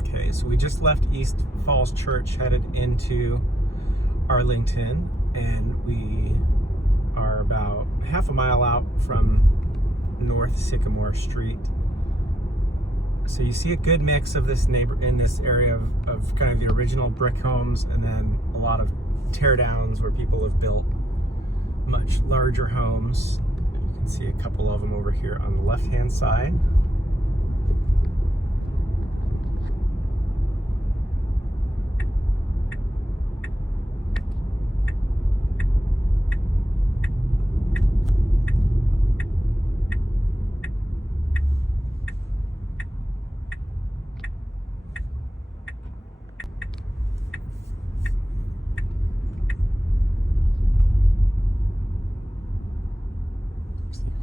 Okay, so we just left East Falls Church, headed into Arlington, and we are about half a mile out from North Sycamore Street. So you see a good mix of this in this area of kind of the original brick homes, and then a lot of tear downs where people have built much larger homes. You can see a couple of them over here on the left-hand side.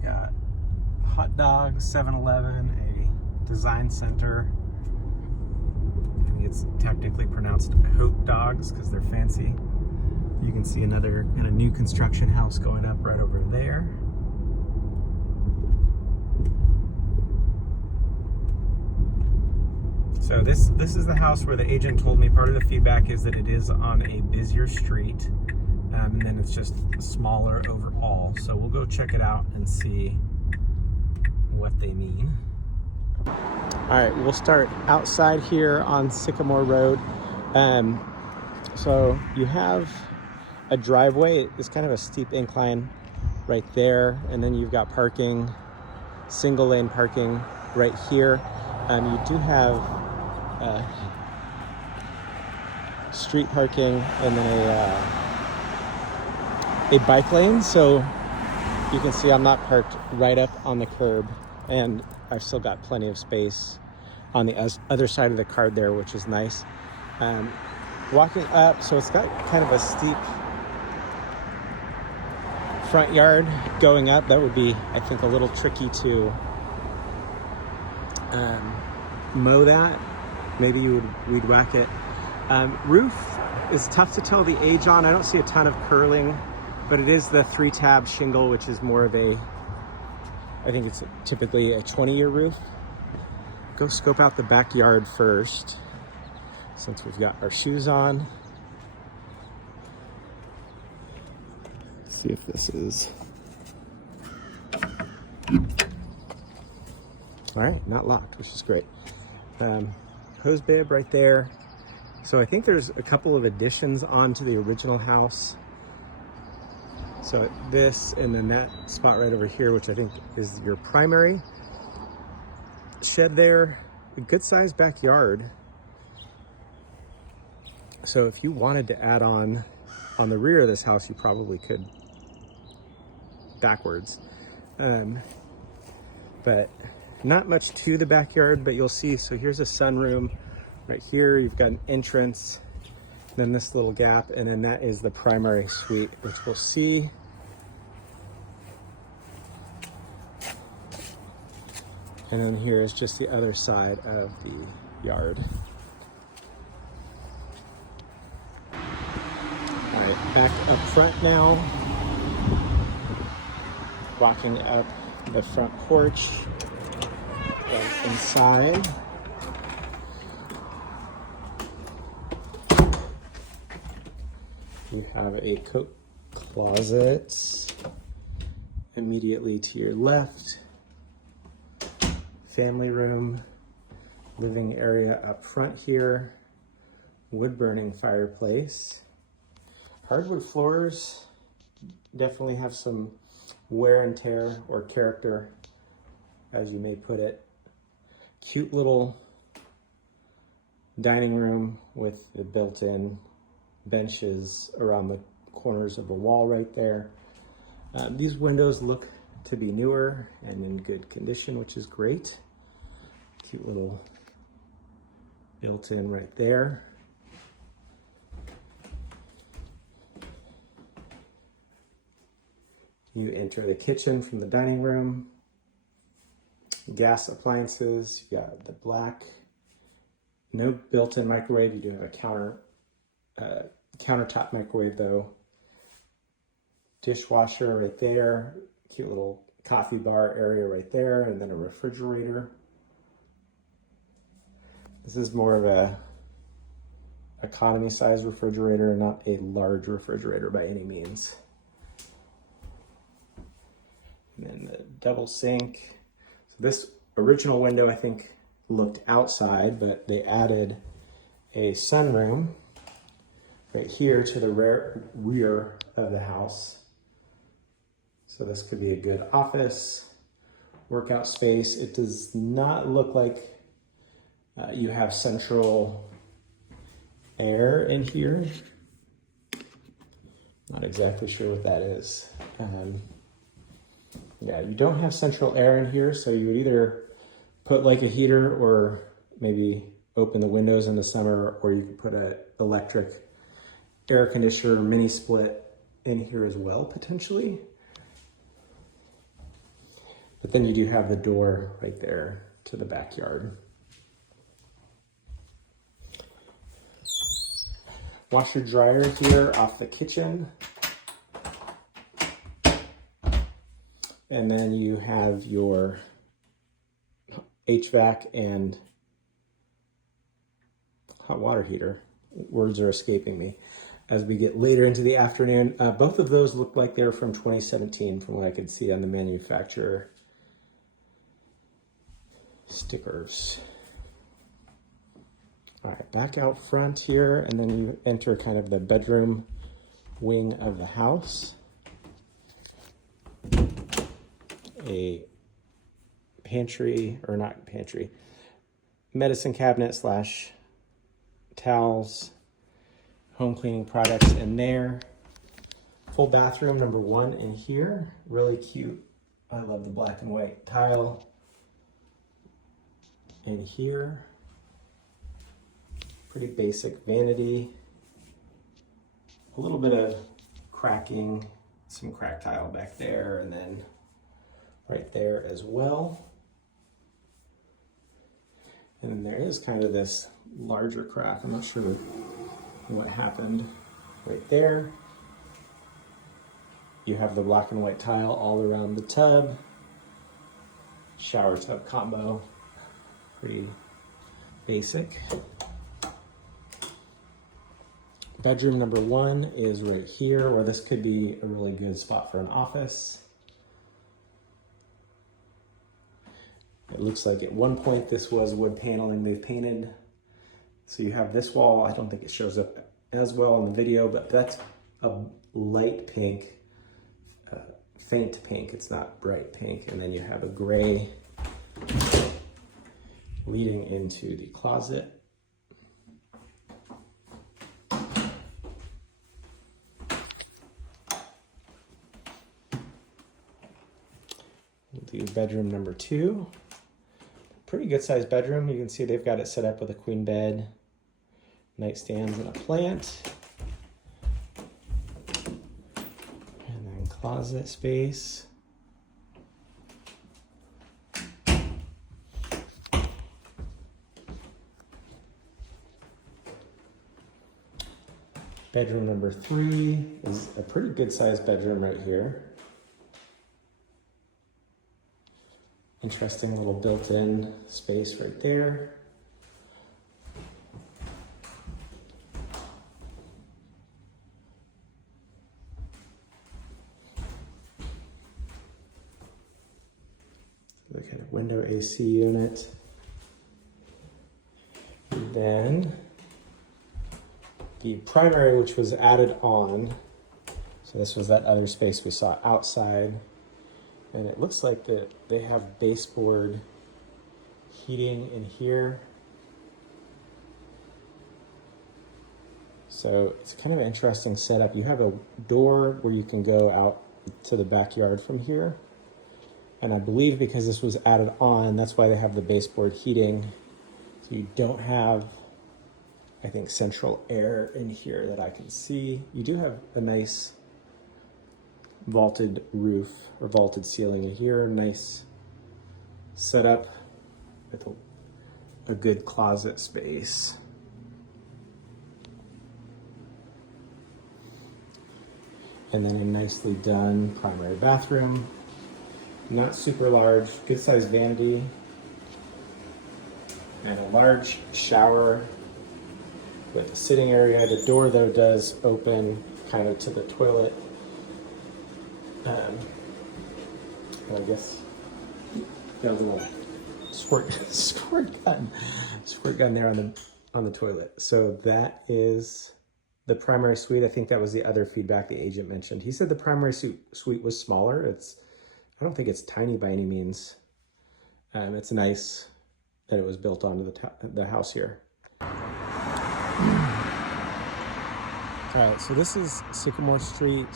Got hot dogs, 7-Eleven, a design center. I think it's technically pronounced Hope Dogs because they're fancy. You can see another kind of new construction house going up right over there. So this is the house where the agent told me part of the feedback is that it is on a busier street. And then it's just smaller overall. So we'll go check it out and see what they mean. All right, we'll start outside here on Sycamore Road. So you have a driveway. It's kind of a steep incline right there. And then you've got parking, single lane parking right here. You do have street parking and then a bike lane, so you can see I'm not parked right up on the curb, and I've still got plenty of space on the other side of the card there, which is nice. Walking up, so it's got kind of a steep front yard going up. That would be, I think, a little tricky to mow that. Maybe we'd whack it. Roof is tough to tell the age on. I don't see a ton of curling, but it is the 3-tab shingle, which is more of I think it's typically a 20-year roof. Go scope out the backyard first, since we've got our shoes on. Let's see if this is. All right, not locked, which is great. Hose bib right there. So I think there's a couple of additions onto the original house. So this, and then that spot right over here, which I think is your primary shed there. A good sized backyard. So if you wanted to add on the rear of this house, you probably could backwards. But not much to the backyard, but you'll see, so here's a sunroom right here. You've got an entrance, then this little gap, and then that is the primary suite, which we'll see. And then here is just the other side of the yard. All right, back up front now. Walking up the front porch, inside. You have a coat closet immediately to your left. Family room, living area up front here. Wood burning fireplace. Hardwood floors definitely have some wear and tear or character, as you may put it. Cute little dining room with the built-in benches around the corners of the wall right there. These windows look to be newer and in good condition, which is great. Cute little built-in right there. You enter the kitchen from the dining room. Gas appliances, you got the black, no built-in microwave. You do have a countertop microwave though. Dishwasher right there. Cute little coffee bar area right there, and then a refrigerator. This is more of a economy size refrigerator, not a large refrigerator by any means. And then the double sink. So this original window, I think, looked outside, but they added a sunroom right here to the rear of the house. So this could be a good office, workout space. It does not look like you have central air in here. Not exactly sure what that is. Yeah, you don't have central air in here, so you would either put like a heater or maybe open the windows in the summer, or you could put an electric air conditioner mini split in here as well, potentially. But then you do have the door right there to the backyard. Washer dryer here off the kitchen. And then you have your HVAC and hot water heater. Words are escaping me. As we get later into the afternoon, both of those look like they're from 2017 from what I could see on the manufacturer stickers. All right, back out front here, and then you enter kind of the bedroom wing of the house. A pantry, or not pantry, medicine cabinet slash towels, home cleaning products in there. Full bathroom number 1 in here. Really cute. I love the black and white tile in here. Pretty basic vanity. A little bit of cracking, some cracked tile back there, and then right there as well. And then there is kind of this larger crack. I'm not sure what happened right there. You have the black and white tile all around the tub. Shower tub combo. Pretty basic. Bedroom number 1 is right here, where this could be a really good spot for an office. It looks like at one point this was wood paneling they've painted. So you have this wall. I don't think it shows up as well in the video, but that's a light pink, faint pink. It's not bright pink. And then you have a gray leading into the closet. We'll do bedroom number 2. Pretty good sized bedroom. You can see they've got it set up with a queen bed, nightstands, and a plant. And then closet space. Bedroom number 3 is a pretty good sized bedroom right here. Interesting little built-in space right there. The kind of window AC unit. And then the primary, which was added on. So this was that other space we saw outside. And it looks like that they have baseboard heating in here. So it's kind of an interesting setup. You have a door where you can go out to the backyard from here. And I believe because this was added on, that's why they have the baseboard heating. So you don't have, I think, central air in here that I can see. You do have a nice vaulted roof or vaulted ceiling in here. Nice setup with a good closet space. And then a nicely done primary bathroom. Not super large, good sized vanity. and a large shower with a sitting area. The door, though, does open kind of to the toilet. I guess got a little squirt gun there on the toilet. So that is the primary suite. I think that was the other feedback the agent mentioned. He said the primary suite was smaller. I don't think it's tiny by any means. It's nice that it was built onto the house here. All right, so this is Sycamore Street.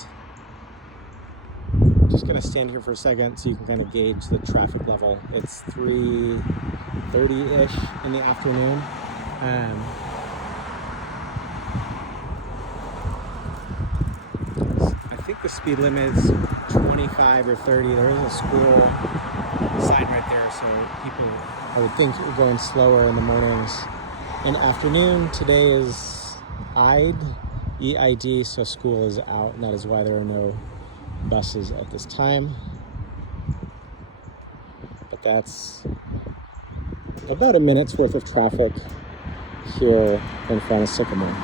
I'm just gonna stand here for a second so you can kind of gauge the traffic level. It's 3:30-ish in the afternoon. I think the speed limit is 25 or 30. There is a school sign right there, so people, I would think, are going slower in the mornings and afternoon. Today is EID, so school is out, and that is why there are no buses at this time. But that's about a minute's worth of traffic here in front of Sycamore.